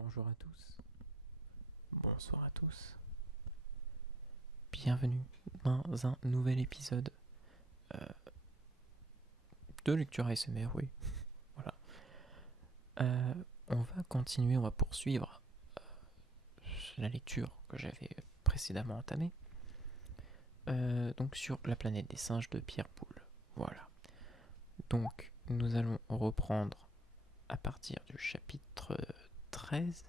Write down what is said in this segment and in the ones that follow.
Bonjour à tous, bonsoir à tous. Bienvenue dans un nouvel épisode de lecture ASMR, oui. Voilà. On va continuer, on va poursuivre la lecture que j'avais précédemment entamée. Donc sur La planète des singes de Pierre Boulle. Voilà. Donc nous allons reprendre à partir du chapitre 13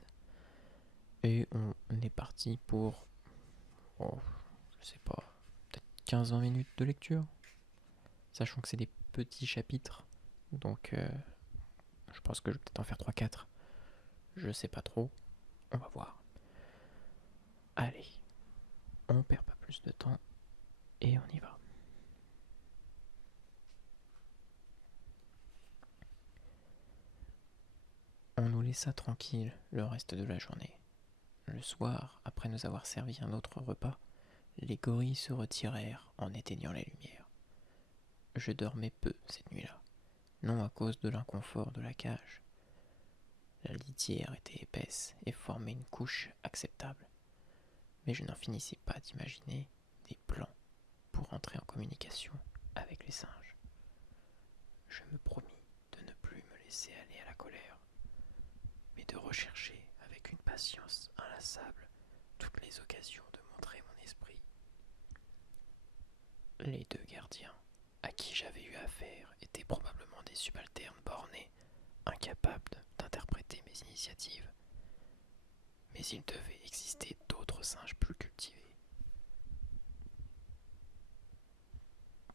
et on est parti pour, je sais pas, peut-être 15-20 minutes de lecture, sachant que c'est des petits chapitres, donc je pense que je vais peut-être en faire 3-4, je sais pas trop, on va voir. Allez, on perd pas plus de temps et on y va. On nous laissa tranquilles le reste de la journée. Le soir, après nous avoir servi un autre repas, les gorilles se retirèrent en éteignant les lumières. Je dormais peu cette nuit-là, non à cause de l'inconfort de la cage. La litière était épaisse et formait une couche acceptable, mais je n'en finissais pas d'imaginer des plans pour entrer en communication avec les singes. Je me promis de ne plus me laisser aller à la colère, mais de rechercher avec une patience inlassable toutes les occasions de montrer mon esprit. Les deux gardiens à qui j'avais eu affaire étaient probablement des subalternes bornés, incapables d'interpréter mes initiatives. Mais il devait exister d'autres singes plus cultivés.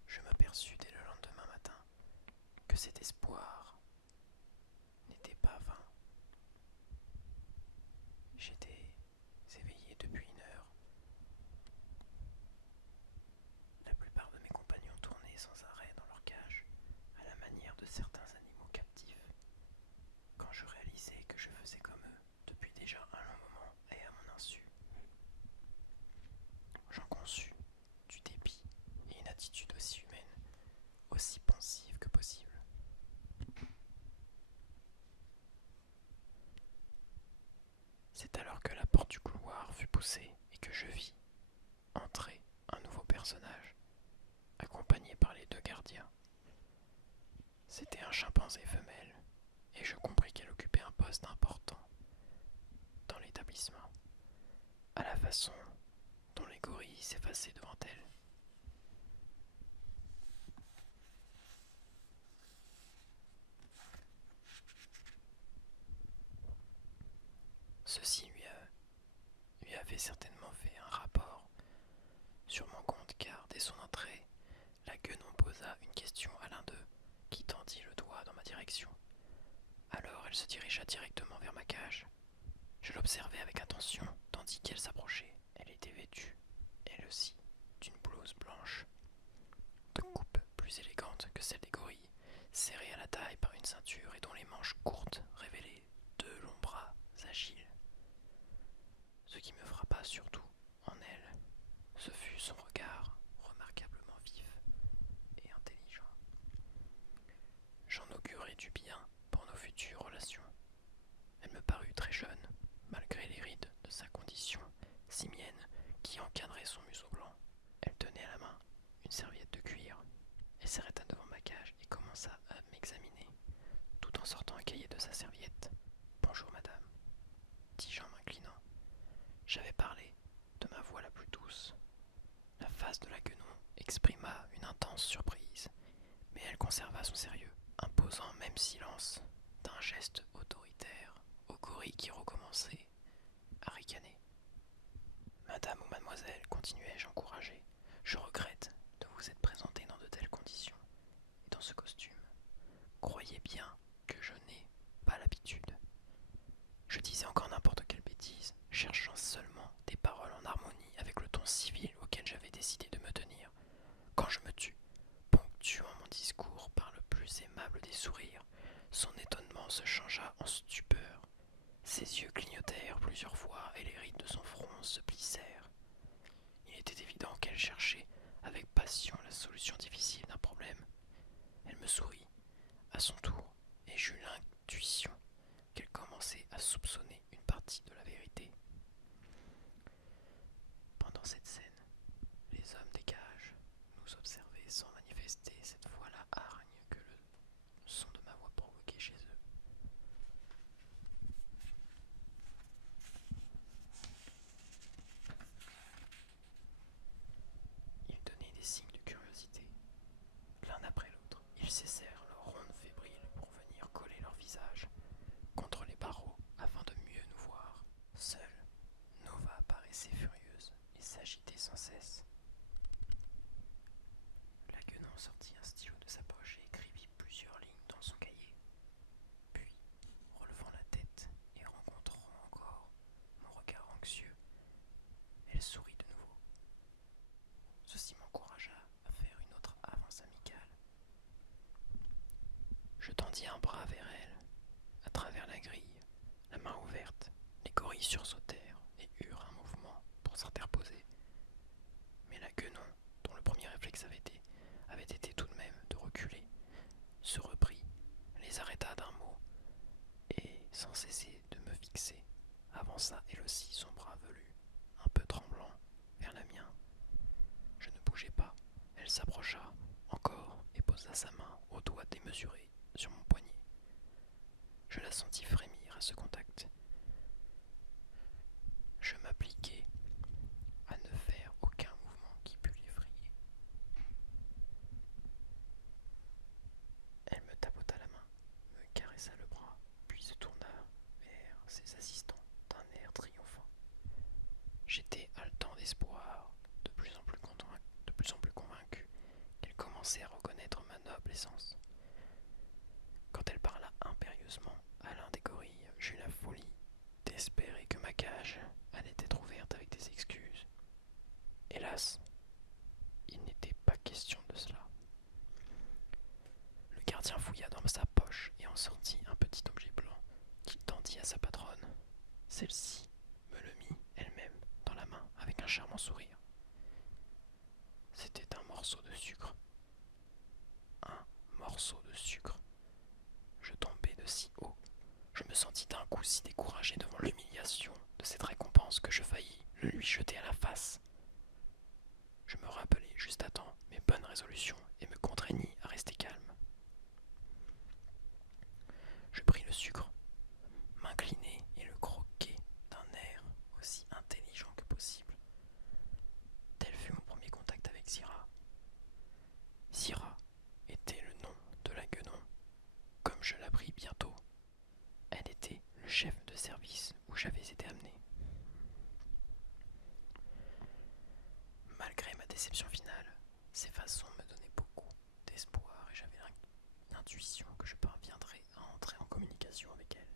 Je m'aperçus dès le lendemain matin que cet espoir n'était pas vain. J'étais éveillé depuis 1 heure. La plupart de mes compagnons tournaient sans arrêt dans leur cage, à la manière de certains animaux captifs. Quand je réalisai que je faisais comme eux depuis déjà un long moment et à mon insu, j'en conçus du dépit et une attitude aussi humaine, aussi pensive que possible. C'est alors que la porte du couloir fut poussée et que je vis entrer un nouveau personnage, accompagné par les deux gardiens. C'était un chimpanzé femelle, et je compris qu'elle occupait un poste important dans l'établissement, à la façon dont les gorilles s'effaçaient devant elle. Ceci lui avait certainement fait un rapport sur mon compte, car dès son entrée, la guenon posa une question à l'un d'eux, qui tendit le doigt dans ma direction. Alors elle se dirigea directement vers ma cage. Je l'observai avec attention, tandis qu'elle s'approchait. Elle était vêtue, elle aussi, d'une blouse blanche, de coupe plus élégante que celle des gorilles, serrée à la taille par une ceinture et dont les manches courtes révélaient 2 longs bras agiles. Ce qui me frappa surtout en elle, ce fut son regard remarquablement vif et intelligent. J'en augurai du bien pour nos futures relations. Elle me parut très jeune, malgré les rides de sa condition simienne qui encadrait son museau blanc. Elle tenait à la main une serviette de cuir. Elle s'arrêta devant ma cage et commença à m'examiner, tout en sortant un cahier de sa serviette. Bonjour madame, dis-je en m'inclinant. J'avais parlé de ma voix la plus douce. La face de la guenon exprima une intense surprise, mais elle conserva son sérieux, imposant même silence d'un geste autoritaire au gorille qui recommençait à ricaner. Madame ou mademoiselle, continuai-je encouragé, je regrette de vous être présentée dans de telles conditions et dans ce costume. Croyez bien que je n'ai pas l'habitude. Je disais encore n'importe quelle bêtise, cherchant seulement des paroles en harmonie avec le ton civil auquel j'avais décidé de me tenir, quand je me tus, ponctuant mon discours par le plus aimable des sourires. Son étonnement se changea en stupeur. Ses yeux clignotèrent plusieurs fois et les rides de son front se plissèrent. Il était évident qu'elle cherchait avec passion la solution difficile d'un problème. Elle me sourit à son tour et j'eus l'intuition qu'elle commençait à soupçonner une cessèrent leur ronde fébrile pour venir coller leur visage contre les barreaux afin de mieux nous voir. Seule, Nova paraissait furieuse et s'agitait sans cesse. La Guenon sortit un stylo de sa poche et écrivit plusieurs lignes dans son cahier. Puis, relevant la tête et rencontrant encore mon regard anxieux, elle sourit de nouveau. Ceci m'encouragea à faire une autre avance amicale. Je tendis un bras vers elle. À travers la grille, la main ouverte, les gorilles sursautèrent et eurent un mouvement pour s'interposer. Mais la Guenon, dont le premier réflexe avait été tout de même de reculer, se reprit, les arrêta d'un mot et, sans cesser de me fixer, avança elle aussi son bras velu, un peu tremblant, vers la mien. Je ne bougeai pas. Elle s'approcha encore et posa sa main au doigt démesuré sur mon poignet. Je la sentis frémir à ce contact. Je m'appliquai à ne faire aucun mouvement qui pût l'effrayer. Elle me tapota la main, me caressa le bras, puis se tourna vers ses assistants d'un air triomphant. J'étais haletant d'espoir, de plus en plus convaincu qu'elle commençait à reconnaître ma noble essence. Quand elle parla impérieusement à l'un des gorilles, j'eus la folie d'espérer que ma cage allait être ouverte avec des excuses. Hélas, il n'était pas question de cela. Le gardien fouilla dans sa poche et en sortit un petit objet blanc qu'il tendit à sa patronne. Celle-ci me le mit elle-même dans la main avec un charmant sourire. C'était un morceau de sucre. Un morceau de sucre. Je tombai de si haut. Je me sentis d'un coup si découragé devant l'humiliation de cette récompense que je faillis le lui jeter à la face. Je me rappelai juste à temps mes bonnes résolutions et me contraignis à rester calme. Je pris le sucre, m'inclinai et le croquai d'un air aussi intelligent que possible. Tel fut mon premier contact avec Zira. Zira était le nom de la Guenon, comme je l'appris bientôt. Elle était le chef de service où j'avais été amené. Malgré ma déception finale, ses façons me donnaient beaucoup d'espoir et j'avais l'intuition que je parviendrais à entrer en communication avec elle.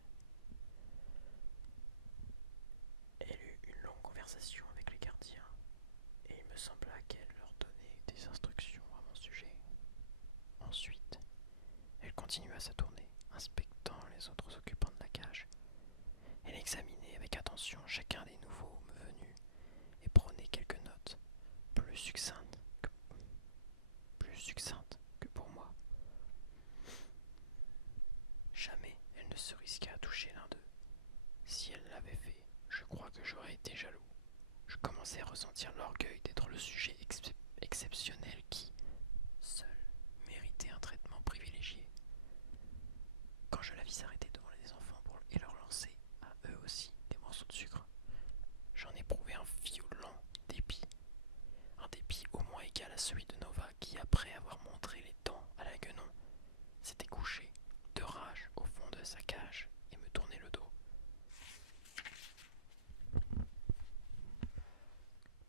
Elle eut une longue conversation avec les gardiens et il me sembla qu'elle leur donnait des instructions à mon sujet. Ensuite, elle continua sa tournée, inspectant les autres occupants de la cage. Elle examinait avec attention chacun des nouveaux venus et prenait quelques notes plus succinctes que pour moi. Jamais elle ne se risqua à toucher l'un d'eux. Si elle l'avait fait, je crois que j'aurais été jaloux. Je commençais à ressentir l'orgueil d'être le sujet exceptionnel qui, seul, méritait un traitement privilégié. Quand je la vis s'arrêter devant les enfants et leur lancer, à eux aussi, des morceaux de sucre, j'en éprouvai un violent dépit. Un dépit au moins égal à celui de Nova qui, après avoir montré les dents à la Guenon, s'était couché de rage au fond de sa cage et me tournait le dos.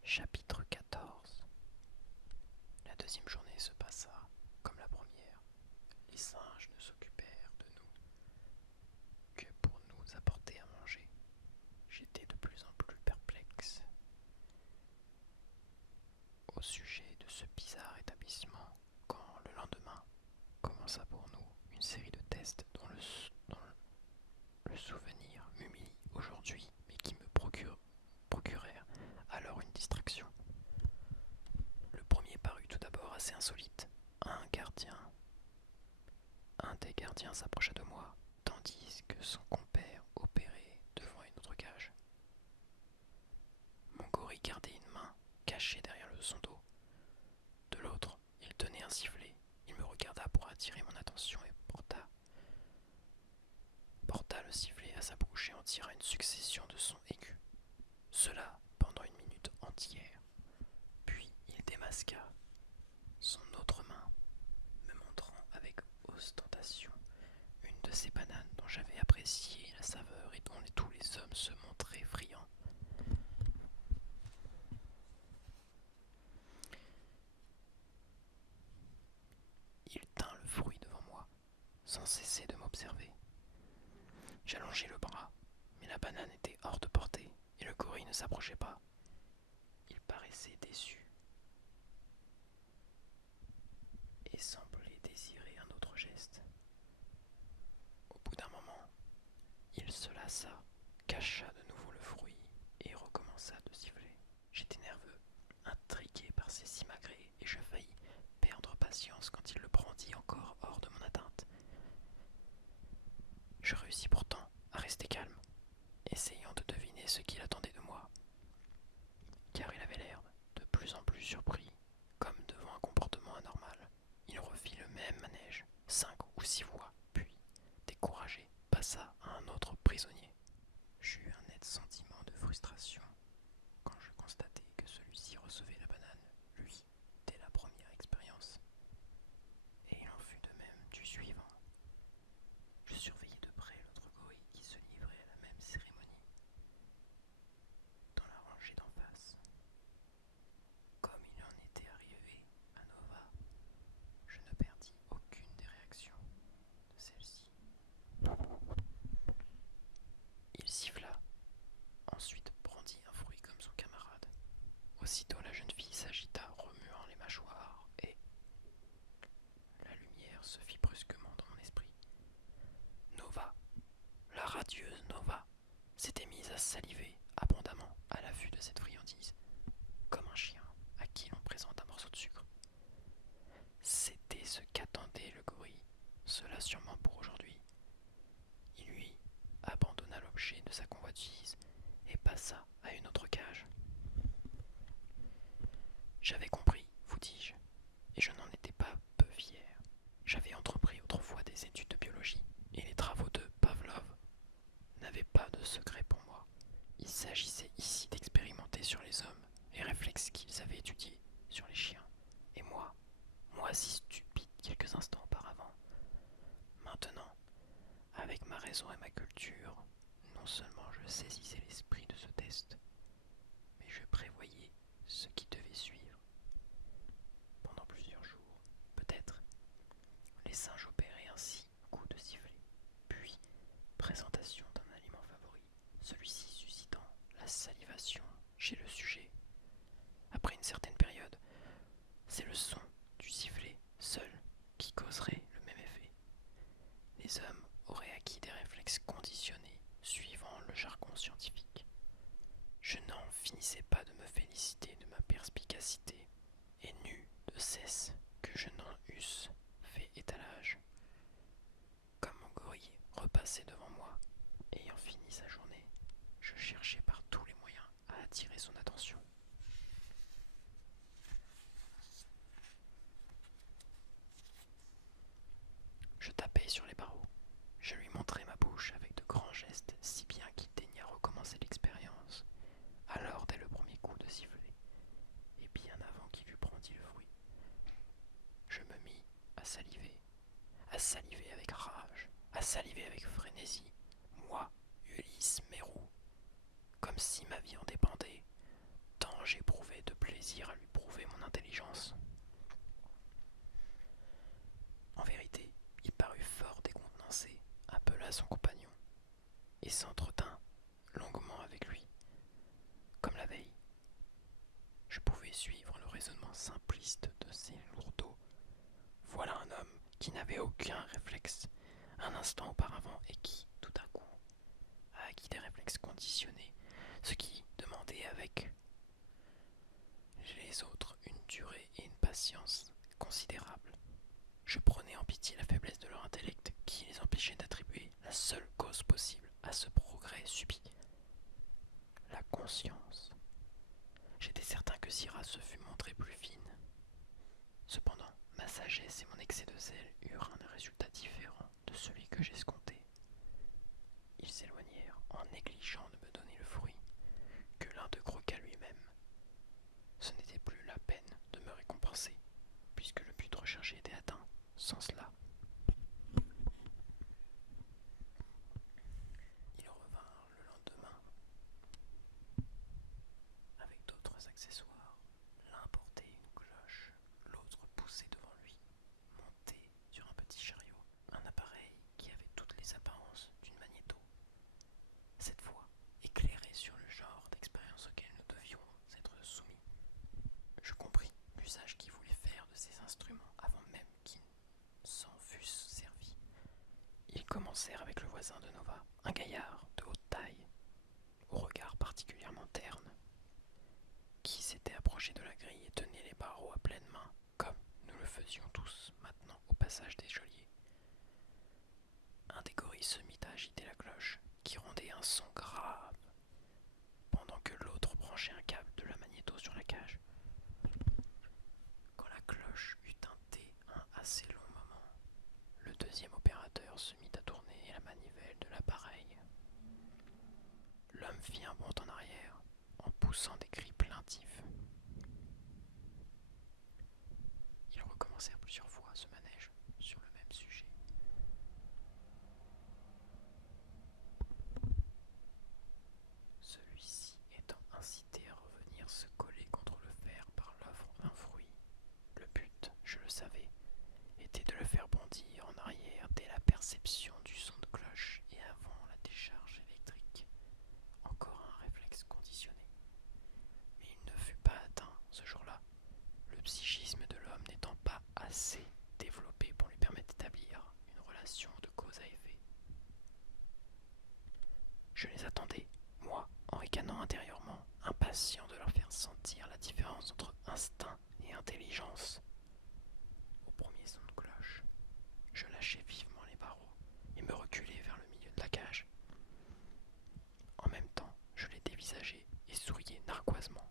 Chapitre 14. La deuxième journée se passa comme la première. Les singes ne s'occupèrent de nous que pour nous apporter à manger. J'étais de plus en plus perplexe au sujet de ce bizarre établissement quand le lendemain commença pour nous une série de tests dont le souvenir m'humilie aujourd'hui mais qui me procurèrent alors une distraction. Le premier parut tout d'abord assez insolite. Un des gardiens s'approcha de moi, tandis que son compère opérait devant une autre cage. Mon gorille gardait une main cachée derrière son dos. De l'autre, il tenait un sifflet. Il me regarda pour attirer mon attention et porta le sifflet à sa bouche et en tira une succession de sons aigus. Cela pendant une minute entière. Puis il démasqua son autre main, me montrant avec ces bananes dont j'avais apprécié la saveur et dont tous les hommes se montraient friands. Il tint le fruit devant moi, sans cesser de m'observer. J'allongeai le bras, mais la banane était hors de portée et le gorille ne s'approchait pas. Il paraissait déçu et semblait désirer un autre geste. Au bout d'un moment, il se lassa, cacha de nouveau le fruit et recommença de siffler. J'étais nerveux, intrigué par ces simagrées, et je faillis perdre patience quand il le brandit encore hors de mon atteinte. Je réussis pourtant à rester calme, essayant de deviner ce qu'il attendait de moi, car il avait l'air de plus en plus surpris, comme devant un comportement anormal. Il refit le même manège 5 ou 6 fois, puis, découragé, passa à un autre prisonnier. J'eus un net sentiment de frustration quand je constatai que celui-ci recevait la banane, lui, dès la première expérience. Et il en fut de même du suivant. Je surveillais de près l'autre gorille qui se livrait à la même cérémonie. Dans la rangée d'en face, comme il en était arrivé à Nova, je ne perdis aucune des réactions de celle-ci. Il siffla, ensuite brandit un fruit comme son camarade. Aussitôt la jeune fille s'agita, remuant les mâchoires, et la lumière se fit brusquement dans mon esprit. Nova, la radieuse Nova, s'était mise à saliver abondamment à la vue de cette friandise, comme un chien à qui l'on présente un morceau de sucre. C'était ce qu'attendait le gorille, cela sûrement pour aujourd'hui. Il lui abandonna l'objet de sa convoitise et passa à une autre cage. J'avais compris, vous dis-je, et je n'en étais pas peu fier. J'avais entrepris autrefois des études de biologie, et les travaux de Pavlov n'avaient pas de secret pour moi. Il s'agissait ici d'expérimenter sur les hommes les réflexes qu'ils avaient étudiés sur les chiens. Et moi si stupide quelques instants auparavant, maintenant, avec ma raison et ma culture, non seulement je saisissais l'esprit de ce test, mais je prévoyais ce qui devait suivre. Pendant plusieurs jours, peut-être, les singes opéraient ainsi coup de sifflet, puis présentation d'un aliment favori, celui-ci suscitant la salivation chez le sujet. Après une certaine période, c'est le son du sifflet seul qui causerait le même effet. Les hommes auraient acquis des réflexes conditionnés suivant le jargon scientifique. Je n'en finissais pas de me féliciter de ma perspicacité, et n'eus de cesse que je n'en eusse fait étalage. Comme mon gorille repassait devant moi, ayant fini sa journée, je cherchais par tous les moyens à attirer son attention. Je tapai sur les barreaux. Je lui montrai ma bouche avec de grands gestes, si bien qu'il daigna recommencer l'expérience. Alors, dès le premier coup de sifflet, et bien avant qu'il eût brandi le fruit, je me mis à saliver avec rage, à saliver avec frénésie, moi, Ulysse Mérou, comme si ma vie en dépendait, tant j'éprouvais de plaisir à lui prouver mon intelligence. En vérité, il parut fort décontenancé, appela son compagnon, et s'entretint longuement avec lui. Comme la veille, je pouvais suivre le raisonnement simpliste de ces lourdeaux. Voilà un homme qui n'avait aucun réflexe un instant auparavant et qui, tout d'un coup, a acquis des réflexes conditionnés, ce qui demandait avec les autres une durée et une patience considérables. Je prenais en pitié la faiblesse de leur intellect qui les empêchait d'attribuer la seule cause possible à ce progrès subit, la conscience. J'étais certain que Syrah se fût montrée plus fine. Cependant, ma sagesse et mon excès de zèle eurent un résultat différent de celui que j'escomptais. Ils s'éloignèrent en négligeant de me donner le fruit, que l'un d'eux croqua lui-même. Ce n'était plus la peine de me récompenser, puisque le but recherché était atteint. Sans cela, interne qui s'était approché de la grille et tenait les barreaux à pleine main, comme nous le faisions tous maintenant au passage des geôliers. Un des gorilles se mit à agiter la cloche, qui rendait un son grave, pendant que l'autre branchait un câble de la magnéto sur la cage. Quand la cloche eut tinté un assez long moment, le deuxième opérateur se mit à tourner la manivelle de l'appareil. L'homme fit un bond en arrière, en poussant des cris plaintifs. Ils recommencèrent plusieurs fois ce manège sur le même sujet. Celui-ci étant incité à revenir se coller contre le fer par l'offre d'un fruit. Le but, je le savais, était de le faire bondir en arrière dès la perception du son de cloche et avant la décharge électrique. Encore un réflexe conditionné. Mais il ne fut pas atteint ce jour-là, le psychisme de l'homme n'étant pas assez développé pour lui permettre d'établir une relation de cause à effet. Je les attendais, moi, en ricanant intérieurement, impatient de leur faire sentir la différence entre instinct et intelligence. Au premier son de cloche, je lâchai vivement les barreaux et me reculai vers le milieu de la cage. En même temps, je les dévisageai et souriais narquoisement.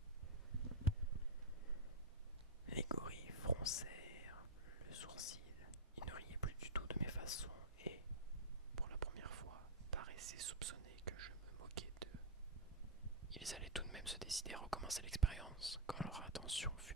Les gorilles froncèrent le sourcil. Ils ne riaient plus du tout de mes façons et, pour la première fois, paraissaient soupçonner que je me moquais d'eux. Ils allaient tout de même se décider à recommencer l'expérience quand leur attention fut